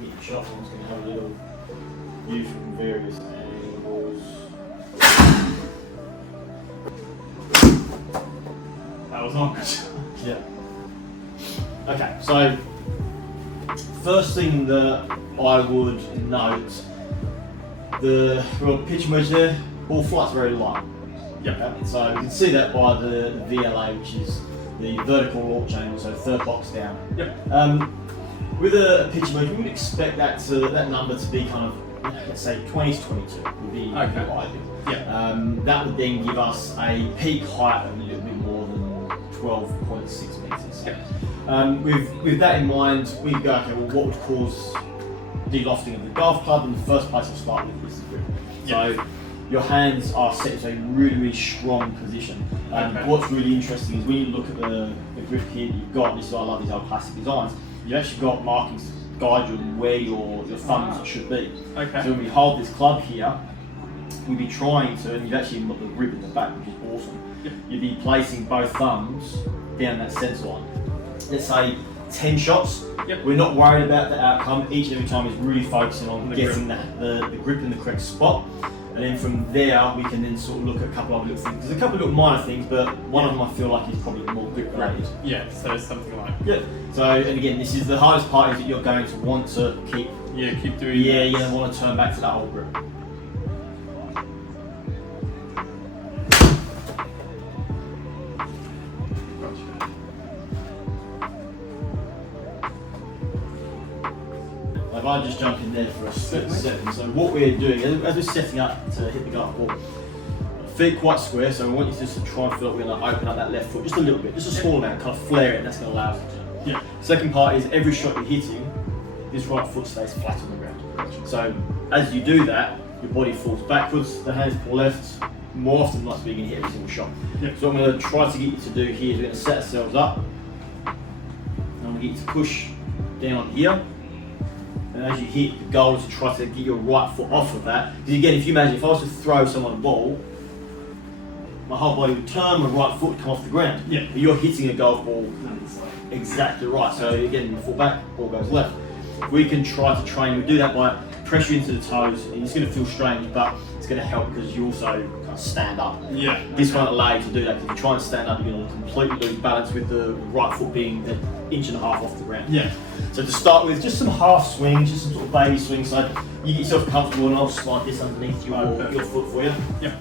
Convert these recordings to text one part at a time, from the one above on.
hit your shot. I'm just going to have a little view from various angles. That was on. Yeah. Okay, so first thing that I would note, the real pitch wedge there, ball flight's very light. Yep. Okay? So you can see that by the VLA, which is the vertical launch angle, so third box down. Yep. With a pitch wedge, we would expect that number to be kind of, let's say 20 to 22 would be ideal. Yeah. That would then give us a peak height of a little bit more than 12.6 metres. Yeah. With that in mind, we go, okay, well, what would cause de-lofting of the golf club? In the first place, I'll start with is the grip. Yeah. So your hands are set into a really, really strong position. What's really interesting is when you look at the grip here that you've got, this is why I love these old classic designs, you've actually got markings to guide you on where your thumbs should be. Okay. So when we hold this club here, we'll be trying to, and you've actually got the grip at the back, which is awesome. Yep. You'll be placing both thumbs down that centre line. Let's say 10 shots. Yep. We're not worried about the outcome. Each and every time is really focusing on The getting the grip in the correct spot. And then from there, we can then sort of look at a couple of little things. There's a couple of little minor things, but one of them I feel like is probably more grip related. Yeah, so something like. Yeah. So, and again, this is the hardest part is that you're going to want to keep. Yeah, keep doing. Yeah, that. you're going to want to turn back to that old grip. If I just jump in there for a second. So what we're doing, as we're setting up to hit the golf ball, feet quite square, so we want you just to try and feel like we're going to open up that left foot just a little bit, just a small amount, kind of flare it, and that's going to allow us to turn. Yeah. Second part is every shot you're hitting, this right foot stays flat on the ground. So as you do that, your body falls backwards, the hands pull left, more often than not so you're going to hit every single shot. Yeah. So what I'm going to try to get you to do here is we're going to set ourselves up, and I'm going to get you to push down here. And as you hit, the goal is to try to get your right foot off of that. Because again, if you imagine, if I was to throw someone a ball, my whole body would turn, my right foot would come off the ground. Yeah. But you're hitting a golf ball exactly right. So again, you fall back, ball goes left. We can try to train, we do that by pressure into the toes, and it's going to feel strange, but it's going to help because you also kind of stand up. Yeah. This won't allow you to do that, because if you try and stand up, you're going to completely lose balance with the right foot being an inch and a half off the ground. Yeah. So to start with, just some half swings, just some sort of baby swings, so you get yourself comfortable, and I'll slide this underneath your foot for you. Yeah.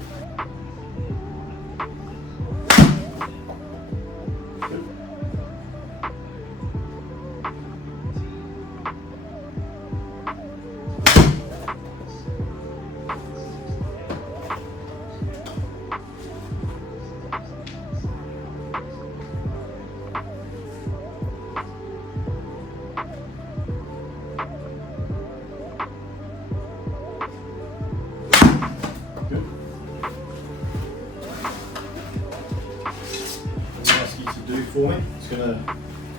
For me,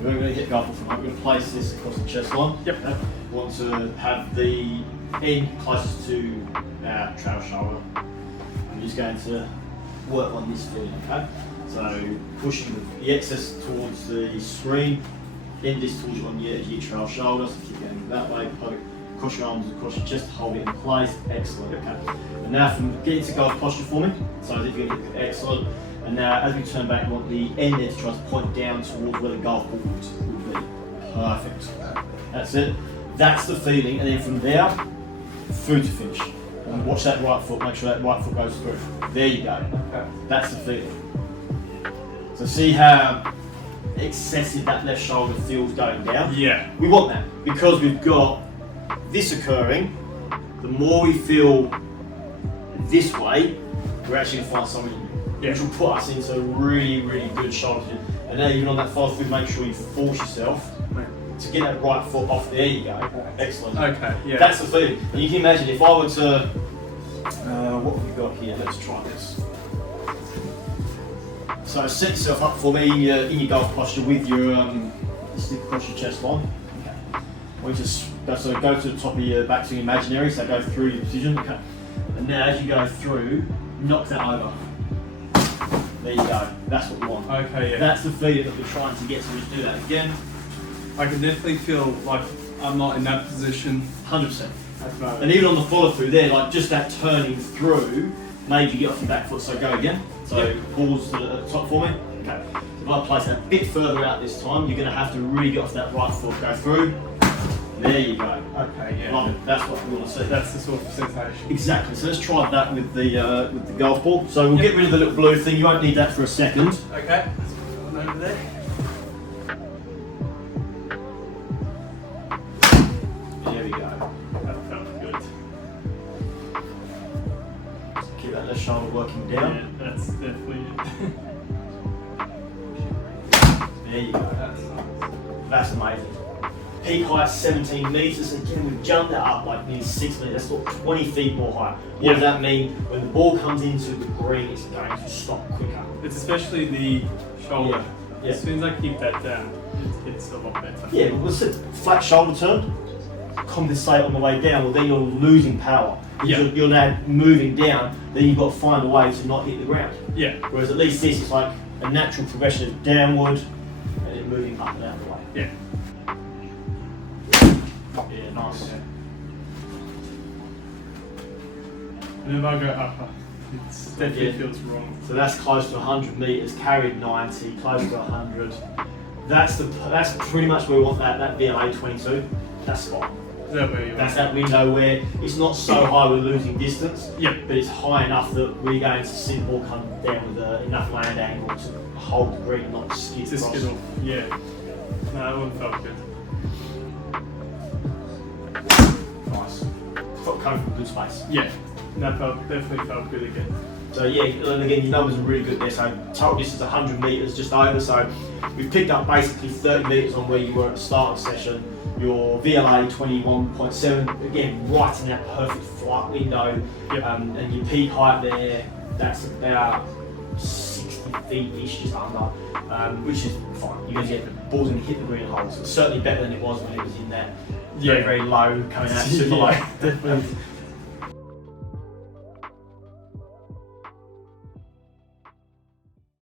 we're going to hit golf from. I'm going to place this across the chest line. Yep. We want to have the end closest to our trail shoulder. I'm just going to work on this feeling, okay? So pushing the excess towards the screen, end this towards on your trail shoulder. So keep going that way. Plug it across your arms, across your chest, hold it in place. Excellent. Okay. And now from get into golf posture for me. So as if you're going to hit excellent. And now, as we turn back, we want the end there to try to point down towards where the golf ball would be. Perfect. That's it. That's the feeling. And then from there, through to finish. And watch that right foot, make sure that right foot goes through. There you go. Okay. That's the feeling. So see how excessive that left shoulder feels going down? Yeah. We want that because we've got this occurring. The more we feel this way, we're actually going to find something which will put us into a really, really good shoulder. And now even on that follow through, make sure you force yourself to get that right foot off. There you go. Excellent. Okay, yeah. That's the feeling. And you can imagine if I were to, what have we got here? Let's try this. So set yourself up for me in your golf posture with your stick across your chest line. Okay. We just go to the top of your backswing imaginary, so go through your position. Okay. And now as you go through, knock that over. There you go. That's what we want. Okay, yeah. That's the feeling that we're trying to get, so we do that again. I can definitely feel like I'm not in that position 100%. at the moment. And even on the follow through there, like just that turning through, maybe get off your back foot. So go again. So pause to the top for me. Okay. So if I place it a bit further out this time, you're going to have to really get off that right foot. Go through. There you go. Okay, yeah. Like, that's what we want to see. That's the sort of sensation. Exactly. So let's try that with the golf ball. So we'll get rid of the little blue thing. You won't need that for a second. Okay. Let's put that one over there. There we go. That felt good. Keep that left shoulder working down. Yeah, that's definitely it. There you go. That's nice. That's amazing. Peak height 17 metres. Again, we've jumped that up like nearly 6 metres. That's sort of 20 feet more high. What does that mean? When the ball comes into the green, it's going to stop quicker. It's especially the shoulder. Yeah. As soon as I keep that down, it's a lot better. Yeah, but what's it? Flat shoulder turn. Compensate on the way down. Well, then you're losing power. Yeah. You're now moving down. Then you've got to find a way to not hit the ground. Yeah. Whereas at least this is like a natural progression of downward and then moving up and out of the way. Yeah. Yeah, nice. Yeah. And if I go upper, it definitely feels wrong. So that's close to 100 metres, carried 90, close to 100. That's pretty much where we want that VLA 22. That's spot. Is that where you That's are? that window where it's not so high we're losing distance, Yep. but it's high enough that we're going to see the ball come down with enough land angle to hold the green and not skid To across. skid off. Yeah. No, that one felt good. Nice. Coming from a good space. Yeah. That definitely felt good again. So yeah, and again, your numbers are really good there. So total distance 100 metres, just over. So we've picked up basically 30 metres on where you were at the start of the session. Your VLA 21.7, again, right in that perfect flight window. Yep. And your peak height there, that's about 60 feet-ish, just under, which is fine. You're going to get the ball's going to hit the green hole. So it's certainly better than it was when it was in that very, very low, coming out super low. Definitely.